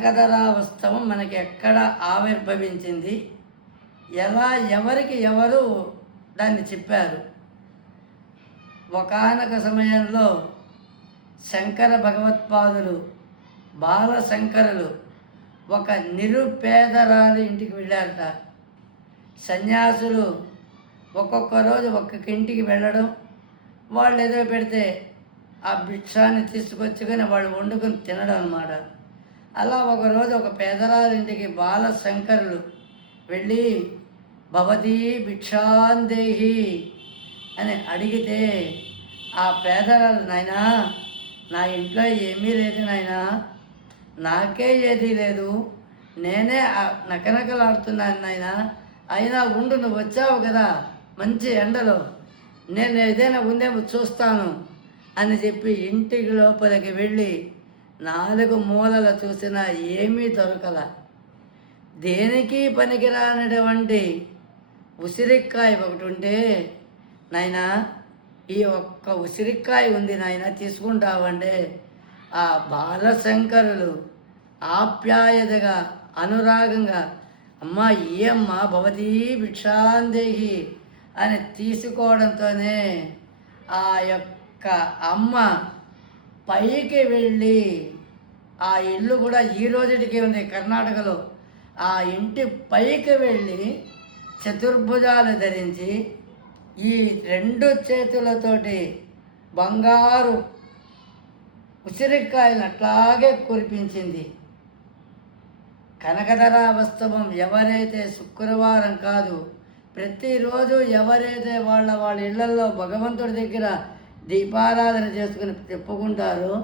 కనకధరావస్తవం మనకి ఎక్కడ ఆవిర్భవించింది, ఎలా ఎవరికి ఎవరు దాన్ని చెప్పారు? ఒకానొక సమయంలో శంకర భగవత్పాదులు బాలశంకరులు ఒక నిరుపేదరాలి ఇంటికి వెళ్ళారట. సన్యాసులు ఒక్కొక్క రోజు ఒక్కొక్క ఇంటికి వెళ్ళడం, వాళ్ళు ఏదో పెడితే ఆ భిక్షాన్ని తీసుకొచ్చుకొని వాళ్ళు వండుకొని తినడం అన్నమాట. అలా ఒకరోజు ఒక పేదరాలింటికి బాలశంకరులు వెళ్ళి భవతీ భిక్షాందేహి అని అడిగితే ఆ పేదరాలు, నాయనా నా ఇంట్లో ఏమీ లేదు నాయనా, నాకే ఏదీ లేదు, నేనే నకనకలాడుతున్నాను నాయనా, అయినా ఉండు, నువ్వు వచ్చావు కదా మంచి ఎండలో, నేను ఏదైనా ఉందేమో చూస్తాను అని చెప్పి ఇంటికి లోపలికి వెళ్ళి 4 మూలల చూసినా ఏమీ దొరకల. దేనికి పనికిరానటువంటి ఉసిరికాయ ఒకటి ఉంటే, నాయనా ఈ ఒక్క ఉసిరికాయ ఉంది నాయన, తీసుకుంటావంటే ఆ బాలశంకరులు ఆప్యాయతగా అనురాగంగా, అమ్మా ఈ అమ్మ భవతీ భిక్షాందేహి అని తీసుకోవడంతోనే ఆ యొక్క అమ్మ పైకి వెళ్ళి, ఆ ఇల్లు కూడా ఈ రోజుటికి ఉంది కర్ణాటకలో, ఆ ఇంటి పైకి వెళ్ళి చతుర్భుజాలు ధరించి ఈ 2 చేతులతోటి బంగారు ఉసిరికాయలు అట్లాగే కురిపించింది. కనకధరావస్తవం ఎవరైతే శుక్రవారం కాదు, ప్రతిరోజు ఎవరైతే వాళ్ళ ఇళ్లలో భగవంతుడి దగ్గర దీపారాధన చేసుకుని చెప్పుకుంటారో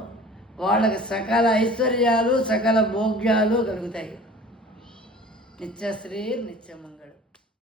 వాళ్ళకి సకల ఐశ్వర్యాలు సకల భోగ్యాలు కలుగుతాయి. నిత్యశ్రీ నిత్యమంగళం.